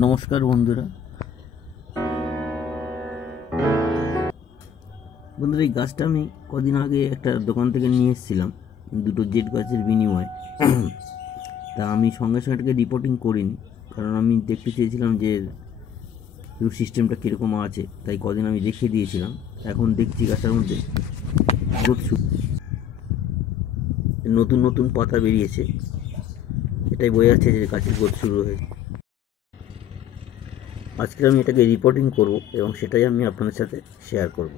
নমস্কার বন্ধুরা। এই গাছটা আমি কদিন আগে একটা দোকান থেকে নিয়ে এসেছিলাম, দুটো জেট গাছের বিনিময়ে। তা আমি সঙ্গে সঙ্গে এটাকে রিপোর্টিং করিনি, কারণ আমি দেখতে চেয়েছিলাম যে রুট সিস্টেমটা কীরকম আছে, তাই কদিন আমি দেখিয়ে দিয়েছিলাম। এখন দেখছি গাছটার মধ্যে নতুন নতুন পাতা বেরিয়েছে, এটাই বোঝা যাচ্ছে যে গাছের গ্রোথ শুরু হয়েছে। আজকে আমি এটাকে রিপোর্টিং করব এবং সেটাই আমি আপনাদের সাথে শেয়ার করব।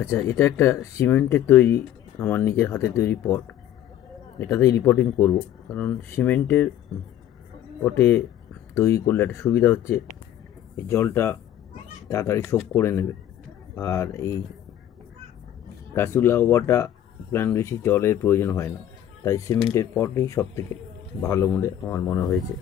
আচ্ছা, এটা একটা সিমেন্টের তৈরি, আমার নিজের হাতে তৈরি পট। এটাতেই রিপোর্টিং করব, কারণ সিমেন্টের পটে তৈরি করলে একটা সুবিধা হচ্ছে এই জলটা তাড়াতাড়ি সোক করে নেবে। আর এই কাসুলাওয়াটা প্ল্যান্ট বেশি জলের প্রয়োজন হয় না, তাই সিমেন্টের পটেই সব থেকে ভালো বলে আমার মনে হয়েছে।